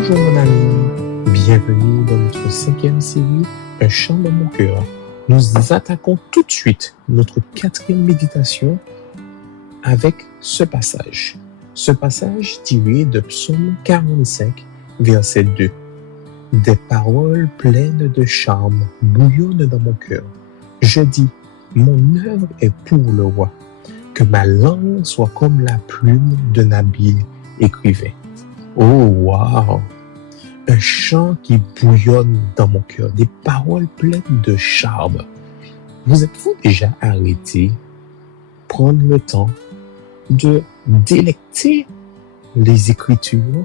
Bonjour mon ami, bienvenue dans notre 5e série, Un chant dans mon cœur. Nous attaquons tout de suite notre 4e méditation avec ce passage. Ce passage tiré de Psaume 45, verset 2. Des paroles pleines de charme bouillonnent dans mon cœur. Je dis, mon œuvre est pour le roi. Que ma langue soit comme la plume d'un habile écrivain. Oh, wow! Un chant qui bouillonne dans mon cœur, des paroles pleines de charme. Vous êtes-vous déjà arrêté, prendre le temps de délecter les Écritures,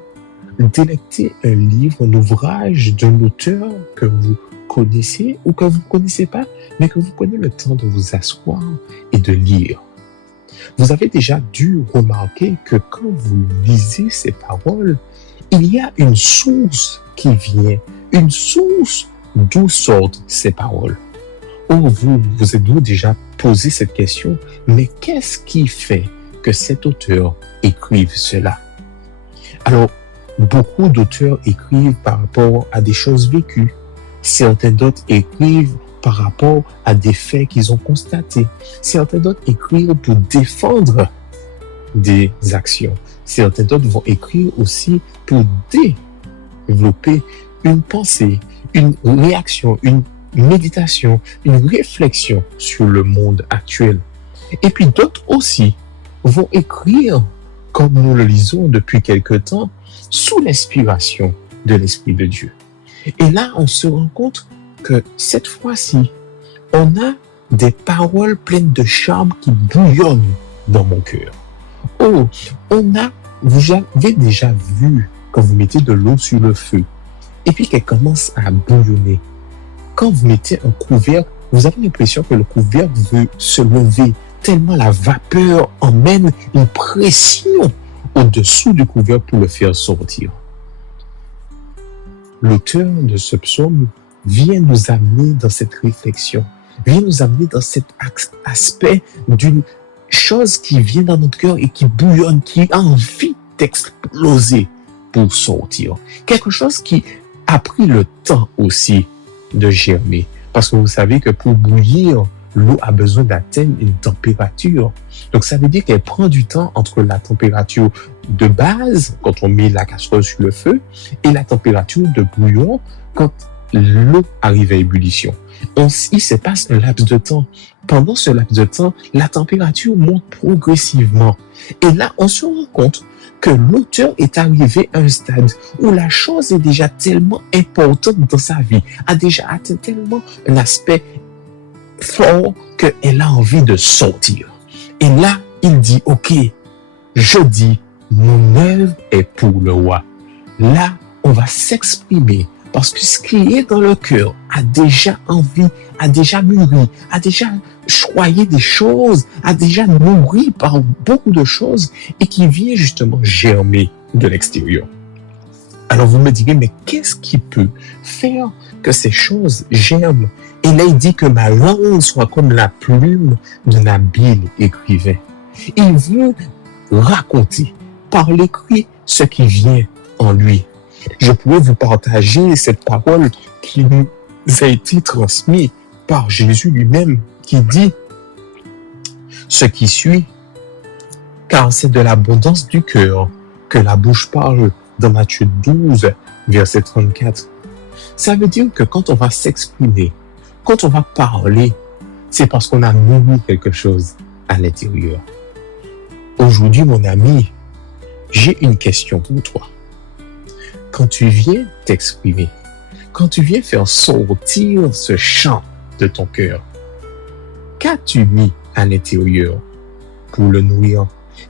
délecter un livre, un ouvrage d'un auteur que vous connaissez ou que vous ne connaissez pas, mais que vous prenez le temps de vous asseoir et de lire. Vous avez déjà dû remarquer que quand vous lisez ces paroles, il y a une source qui vient, une source d'où sortent ces paroles. Oh, vous êtes-vous déjà posé cette question, mais qu'est-ce qui fait que cet auteur écrive cela? Alors, beaucoup d'auteurs écrivent par rapport à des choses vécues. Certains d'autres écrivent par rapport à des faits qu'ils ont constatés. Certains d'autres écrivent pour défendre des actions. Certains d'autres vont écrire aussi pour développer une pensée, une réaction, une méditation, une réflexion sur le monde actuel. Et puis d'autres aussi vont écrire, comme nous le lisons depuis quelque temps, sous l'inspiration de l'Esprit de Dieu. Et là, on se rend compte que cette fois-ci, on a des paroles pleines de charme qui bouillonnent dans mon cœur. Oh, vous avez déjà vu quand vous mettez de l'eau sur le feu et puis qu'elle commence à bouillonner. Quand vous mettez un couvercle, vous avez l'impression que le couvercle veut se lever tellement la vapeur emmène une pression au-dessous du couvercle pour le faire sortir. L'auteur de ce psaume vient nous amener dans cette réflexion, vient nous amener dans cet aspect d'une chose qui vient dans notre cœur et qui bouillonne, qui a envie d'exploser pour sortir. Quelque chose qui a pris le temps aussi de germer. Parce que vous savez que pour bouillir, l'eau a besoin d'atteindre une température. Donc ça veut dire qu'elle prend du temps entre la température de base, quand on met la casserole sur le feu, et la température de bouillon, quand l'eau arrive à ébullition. Il se passe un laps de temps. Pendant ce laps de temps, la température monte progressivement. Et là, on se rend compte que l'auteur est arrivé à un stade où la chose est déjà tellement importante dans sa vie, a déjà atteint tellement un aspect fort qu'elle a envie de sortir. Et là, il dit, OK, je dis, mon œuvre est pour le roi. Là, on va s'exprimer parce que ce qui est dans le cœur a déjà envie, a déjà mûri, a déjà choyé des choses, a déjà nourri par beaucoup de choses et qui vient justement germer de l'extérieur. Alors vous me direz, mais qu'est-ce qui peut faire que ces choses germent? Et là, il dit que ma langue soit comme la plume d'un habile écrivain. Il veut raconter par l'écrit ce qui vient en lui. Je pourrais vous partager cette parole qui nous a été transmise par Jésus lui-même, qui dit ce qui suit, car c'est de l'abondance du cœur que la bouche parle, dans Matthieu 12, verset 34. Ça veut dire que quand on va s'exprimer, quand on va parler, c'est parce qu'on a nourri quelque chose à l'intérieur. Aujourd'hui, mon ami, j'ai une question pour toi. Quand tu viens t'exprimer, quand tu viens faire sortir ce chant de ton cœur, qu'as-tu mis à l'intérieur pour le nourrir?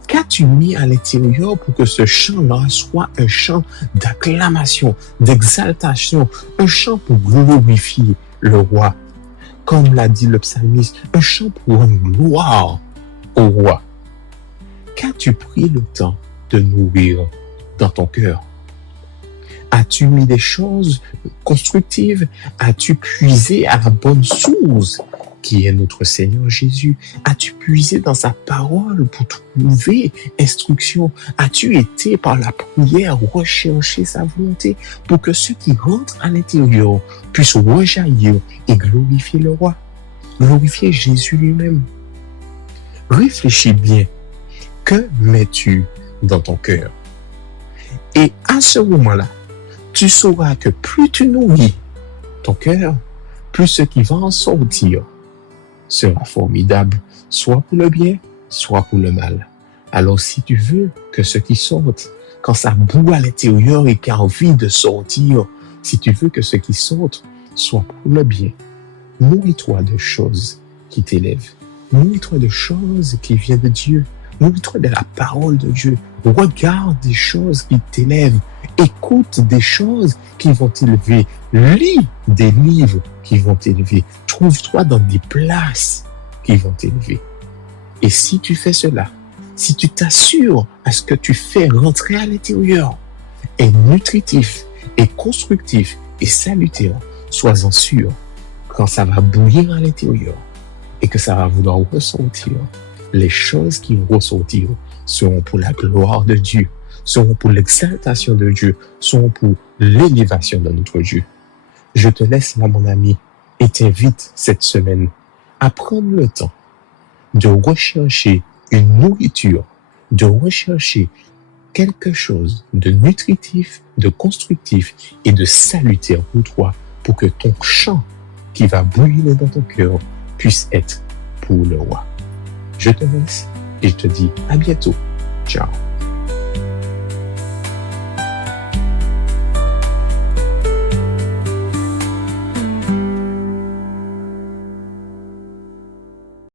Qu'as-tu mis à l'intérieur pour que ce chant-là soit un chant d'acclamation, d'exaltation, un chant pour glorifier le roi? Comme l'a dit le psalmiste, un chant pour rendre gloire au roi. Qu'as-tu pris le temps de nourrir dans ton cœur? As-tu mis des choses constructives? As-tu puisé à la bonne source qui est notre Seigneur Jésus? As-tu puisé dans sa parole pour trouver instruction? As-tu été par la prière rechercher sa volonté pour que ceux qui rentrent à l'intérieur puissent rejaillir et glorifier le roi, glorifier Jésus lui-même? Réfléchis bien. Que mets-tu dans ton cœur? Et à ce moment-là, tu sauras que plus tu nourris ton cœur, plus ce qui va en sortir sera formidable, soit pour le bien, soit pour le mal. Alors si tu veux que ce qui sorte, quand ça boue à l'intérieur et qu'il a envie de sortir, si tu veux que ce qui sorte soit pour le bien, nourris-toi de choses qui t'élèvent. Nourris-toi de choses qui viennent de Dieu. Nourris-toi de la parole de Dieu. Regarde des choses qui t'élèvent. Écoute des choses qui vont t'élever. Lis des livres qui vont t'élever. Trouve-toi dans des places qui vont t'élever. Et si tu fais cela, si tu t'assures à ce que tu fais rentrer à l'intérieur est nutritif, est constructif et salutaire, sois-en sûr, quand ça va bouillir à l'intérieur et que ça va vouloir ressortir, les choses qui vont ressortir seront pour la gloire de Dieu, seront pour l'exaltation de Dieu, seront pour l'élévation de notre Dieu. Je te laisse là, mon ami, et t'invite cette semaine à prendre le temps de rechercher une nourriture, de rechercher quelque chose de nutritif, de constructif et de salutaire pour toi, pour que ton chant qui va bouillir dans ton cœur puisse être pour le roi. Je te laisse et je te dis à bientôt. Ciao.